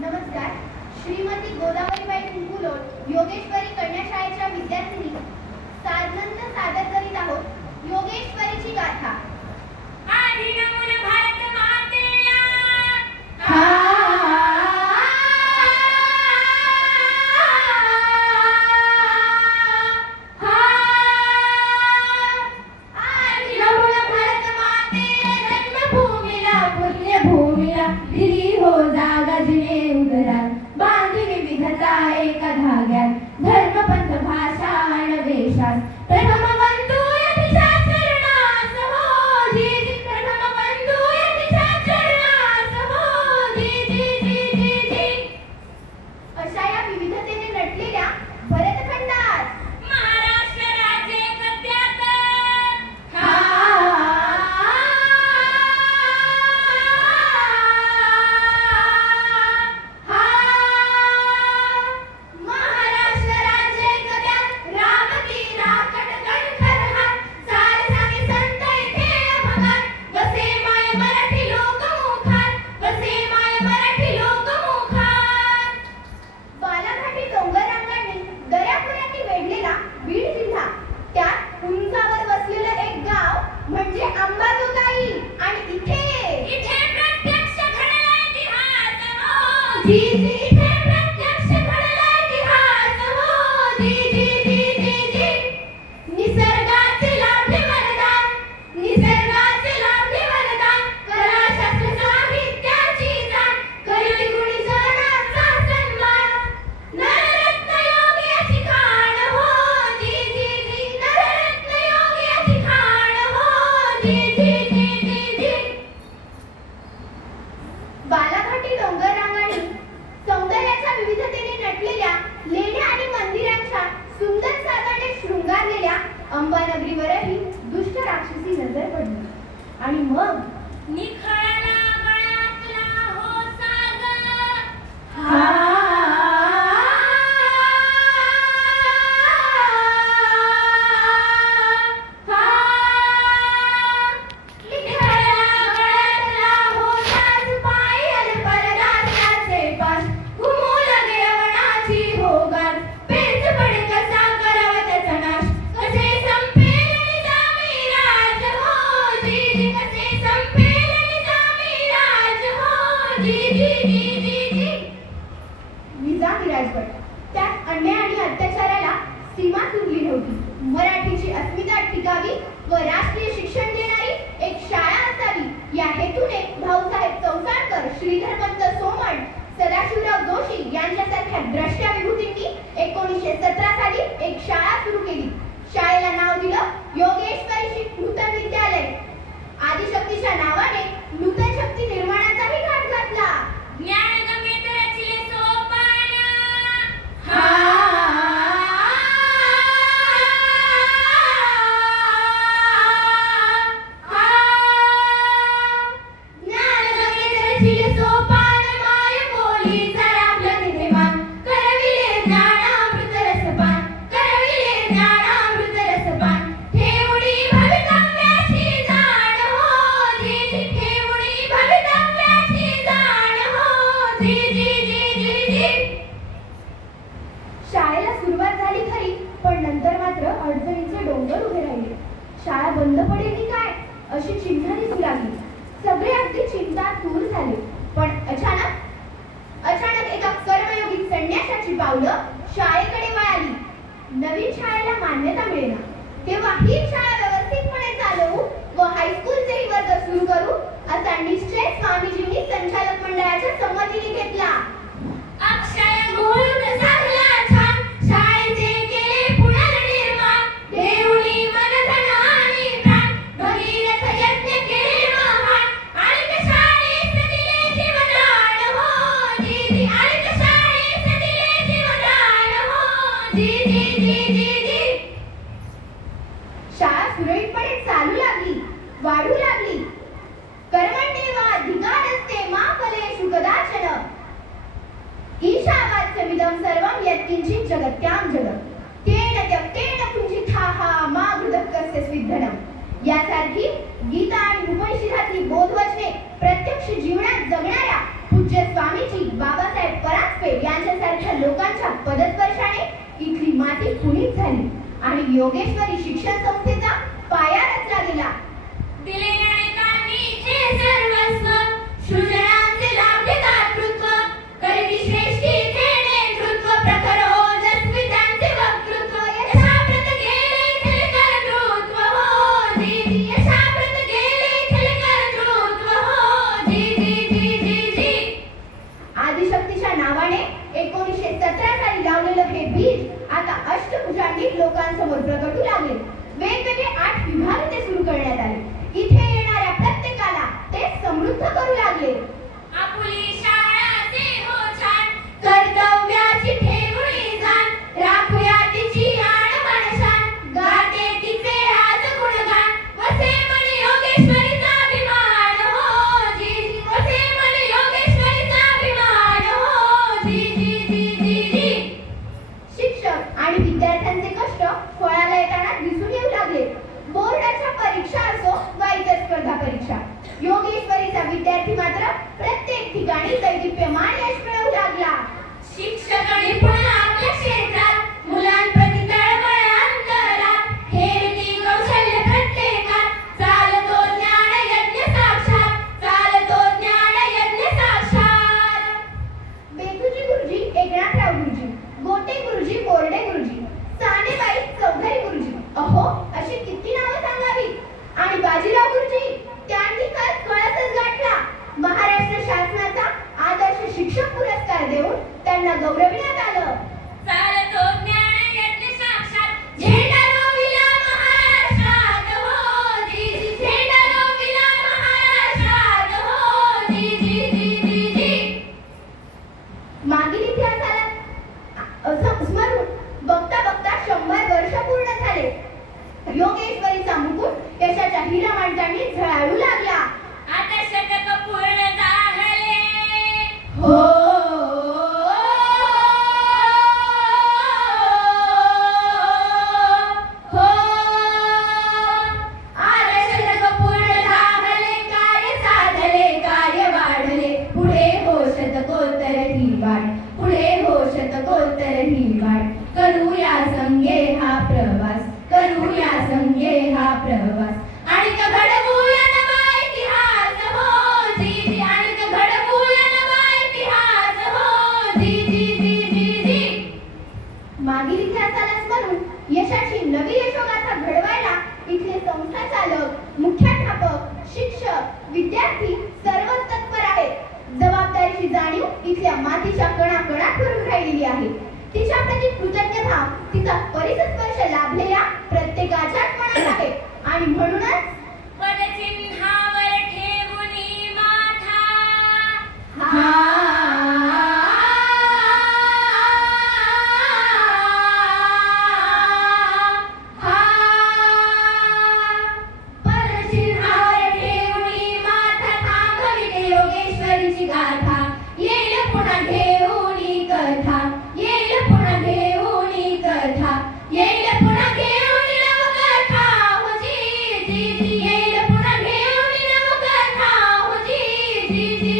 नमस्कार. श्रीमती गोदावरीबाई कुंकुलोट योगेश्वरी कन्याशाळेच्या विद्यार्थिनी साधनंद सादर करीत आहोत योगेश्वरीची गाथा. आधी नमुना Bharat Christ. They Dizem que हृदय पडली. आणि मग मी खाय Yeah. अशी चिंता दिसू लागली. सगळे अगदी चिंता दूर झाले. पण अचानक अचानक एका कर्मयोगी संन्यासाची पावलं शाळेकडे वळाली. नवीन शाळेला मान्यता मिळेना. तेव्हा ही शाळा व्यवस्थितपणे चालवू व हायस्कूलचेही वर्ग सुरू करू असा निश्चय स्वामीजींनी संचालक मंडळाच्या संमतीने घेतला. यासारखी गीता आणि उपनिषदातली बोधवचने प्रत्यक्ष जीवनात जगणाऱ्या पूज्य स्वामीजी बाबासाहेब परांजपे यांच्यासारख्या लोकांच्या पदस्पर्शाने इथली माती खुणीत झाली आणि योगेश्वरी शिक्षण संस्थेचा पाया रचला गेला दिले सर्व 아파? वाट पुढे हो शतकोत्तर ही वाट करूया संगे हा प्रवास. करूया संगे हा प्रवास. आणि हो हो मागील इतिहासाला स्मरून यशाची नवी यशोगाथा घडवायला इथले संस्था चालक मुख्याध्यापक शिक्षक विद्यार्थी सर्व असल्याची जाणीव इथल्या मातीच्या कणाकणात भरून राहिलेली आहे. तिच्या प्रती कृतज्ञता तिचा परिसस्पर्श लाभलेल्या प्रत्येकाच्याच मनात आहे. आणि म्हणूनच पदचिन्हावर ठेवून माथा. हा. Thank you.